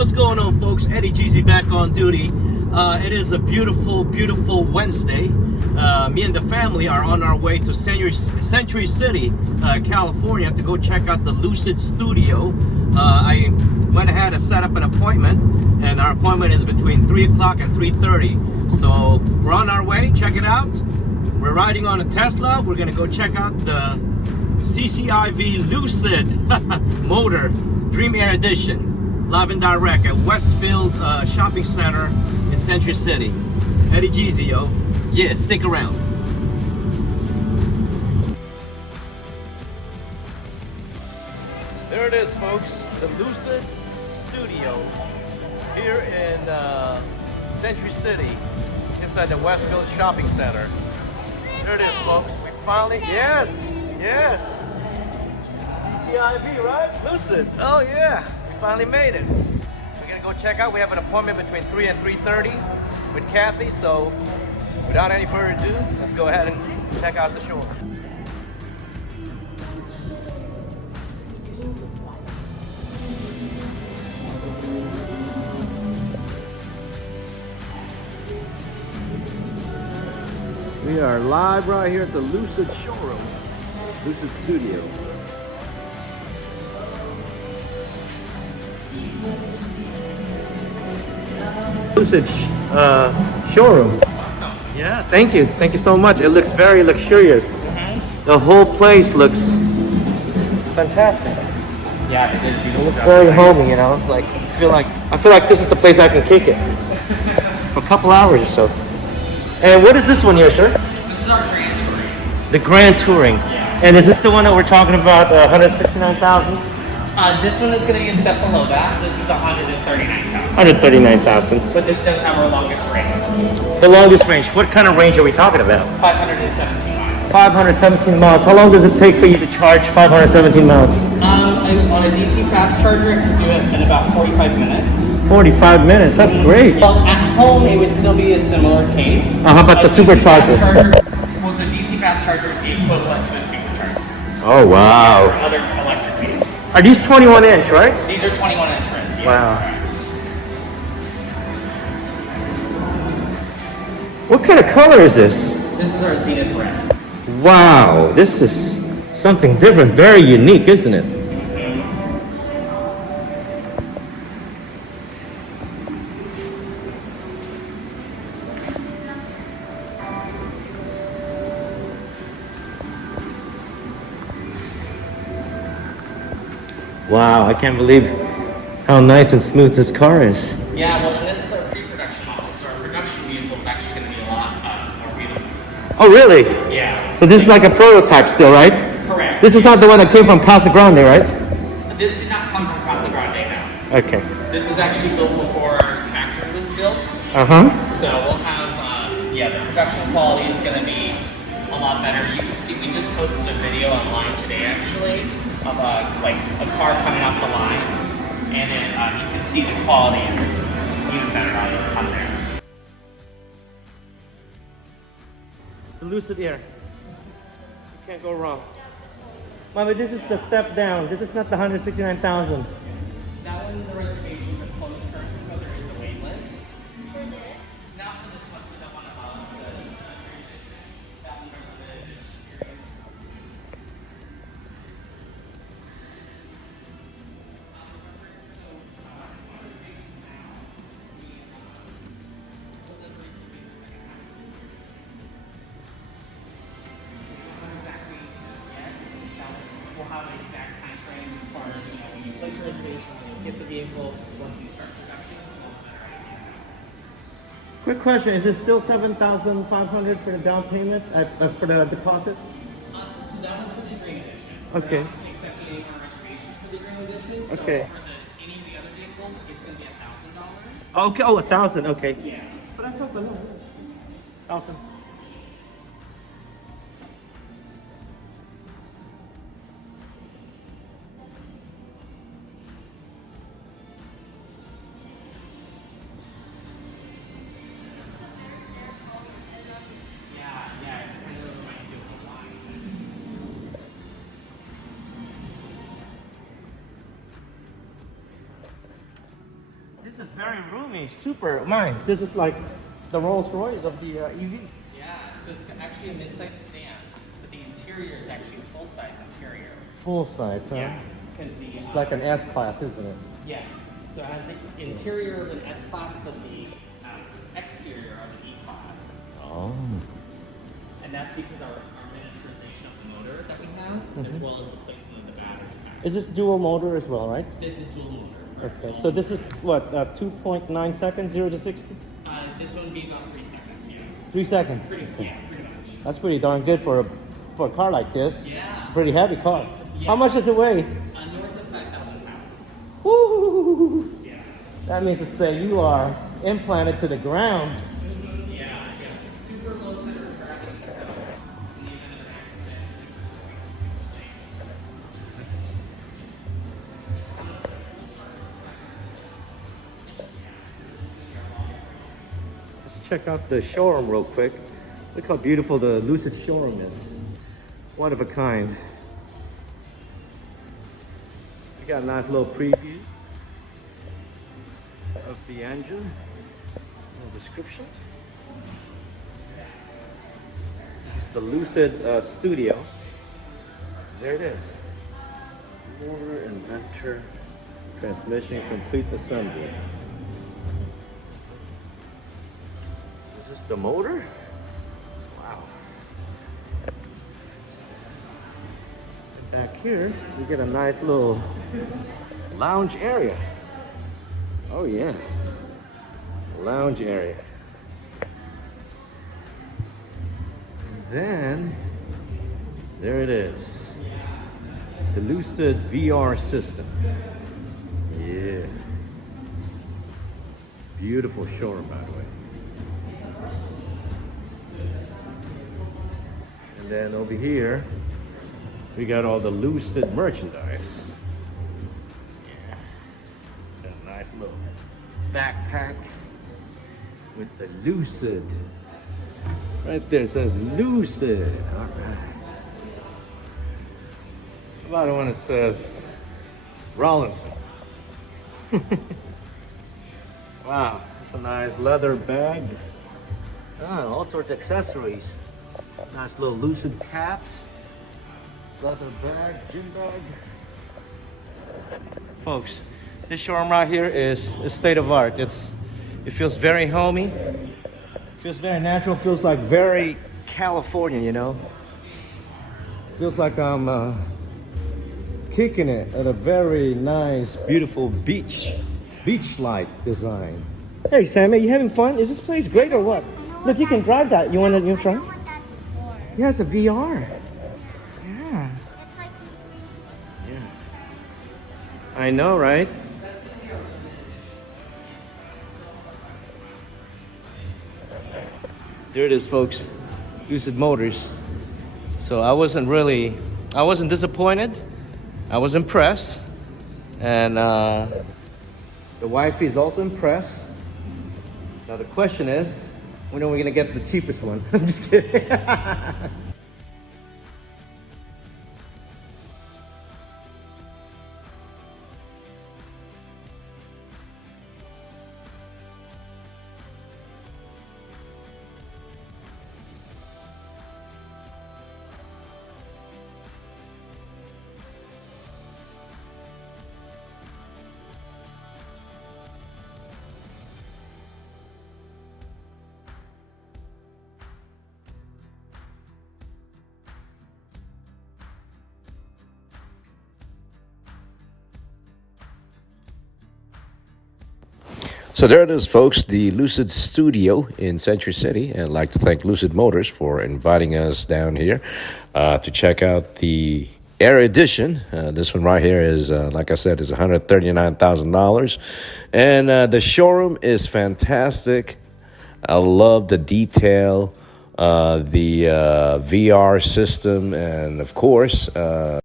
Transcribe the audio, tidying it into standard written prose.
What's going on, folks? Eddie Jeezy back on duty. It is a beautiful, beautiful Wednesday. Me and the family are on our way to Century City, California to go check out the Lucid Studio. I went ahead and set up an appointment, and our appointment is between 3 o'clock and 3:30. So we're on our way. Check it out. We're riding on a Tesla. We're gonna go check out the CCIV Lucid motor Dream Air Edition. Live and direct at Westfield Shopping Center in Century City. Eddie Jeezy, yo. Yeah, stick around. There it is, folks. The Lucid Studio here in Century City inside the Westfield Shopping Center. There it is, folks. We finally, yes. CCIV, right? Lucid. Oh, yeah. Finally made it. We're gonna go check out. We have an appointment between 3 and 3:30 with Kathy, so without any further ado, let's go ahead and check out the showroom. We are live right here at the Lucid Showroom, Lucid Studio. Lucid showroom. Yeah, thank you so much. It looks very luxurious. The whole place looks fantastic. Yeah, it looks very homey, you know. Like I feel like this is the place I can kick it for a couple hours or so. And what is this one here, sir? This is our Grand Touring. The Grand Touring. Yeah. And is this the one that we're talking about? 169,000. This one is going to be a step below that. This is 139,000. 139,000. But this does have our longest range. The longest range. What kind of range are we talking about? 517 miles. 517 miles. How long does it take for you to charge 517 miles? On a DC fast charger, it can do it in about 45 minutes. 45 minutes. That's great. Well, at home, it would still be a similar case. How about the supercharger? Well, so DC fast charger is the equivalent to a supercharger. Oh, wow. For other electric vehicles. Are these 21 inch, right? These are 21-inch rims. Yes, wow. Correct. What kind of color is this? This is our Zenith red. Wow, this is something different, very unique, isn't it? Wow, I can't believe how nice and smooth this car is. Yeah, well, and this is our pre-production model, so our production vehicle is actually going to be a lot more beautiful. Oh, really? Yeah. So this is like a prototype still, right? Correct. This is not the one that came from Casa Grande, right? This did not come from Casa Grande, no. Okay. This was actually built before our factory was built. So we'll have, the production quality is going to be a lot better. You can see, we just posted a video online today, actually, of a car coming off the line, and then you can see the quality is even better on there. the Lucid Air. You can't go wrong. Mommy, this is the step down. This is not the 169,000. That one, the reservations are closed currently, but there is a wait list. For this? Not for this one, for the one above. That one's our limited series. We'll have an exact time frame as far as, when you place a reservation, when you get the vehicle, once you start production, so we'll have a better idea. Quick question, is it still 7,500 for the down payment, for the deposit? So that was for the Dream Edition. Okay. We're not accepting any more reservations for the Dream Edition. So Okay. for any of the other vehicles, it's going to be $1,000. Okay, oh, 1,000, okay. Yeah. But that's not below. 1,000. Yeah, it's kind of reminds you of the line. is very roomy, super. Mine, this is like the Rolls Royce of the EV. Yeah, so it's actually a mid-size sedan, but the interior is actually a full-size interior. Full size, huh? Yeah, because It's like an S class, isn't it? yes. So it has the interior of an S class, but the exterior of an E class, Oh. and that's because our miniaturization of the motor that we have, as well as the placement of the battery pack. Is this dual motor as well, right? This is dual motor. Okay, so this is what, 2.9 seconds, 0 to 60? This one would be about 3 seconds. Yeah. 3 seconds. Pretty much. That's pretty darn good for a car like this. Yeah. It's a pretty heavy car. Yeah. How much does it weigh? North of 5,000 pounds. Woo! Yeah. That means to say you are implanted to the ground. Yeah. Super low center of gravity, so in the event of an accident, it makes it super safe. Let's check out the showroom real quick. Look how beautiful the Lucid showroom is. One of a kind. We got a nice little preview of the engine. Little description. This is the Lucid Studio. There it is. Motor, inventor, transmission, complete assembly. Is this the motor? Wow. And back here, we get a nice little lounge area. Oh yeah, lounge area. And then, there it is. The Lucid VR system. Yeah. Beautiful showroom, by the way. And then over here, we got all the Lucid merchandise. Yeah. Got a nice little backpack with the Lucid. Right there it says Lucid. All right. How about the one that says Rollinson? Wow, that's a nice leather bag. All sorts of accessories. Nice little Lucid caps. Leather bag, gym bag. Folks, this showroom right here is state of art. It feels very homey. Feels very natural. Feels like very California, you know. Feels like I'm kicking it at a very nice, beautiful beach-like design. Hey, Sammy, you having fun? Is this place great or what? Look, you can drive that. You want to try? I know what that's for. Yeah, it's a VR. Yeah. It's like Yeah. I know, right? There it is, folks. Lucid Motors. So I wasn't disappointed. I was impressed. And the wife is also impressed. Now the question is, when are we gonna get the cheapest one? I'm just kidding. So there it is, folks, the Lucid Studio in Century City. And I'd like to thank Lucid Motors for inviting us down here to check out the Air Edition. This one right here is, like I said, is $139,000. And the showroom is fantastic. I love the detail, the VR system, and of course,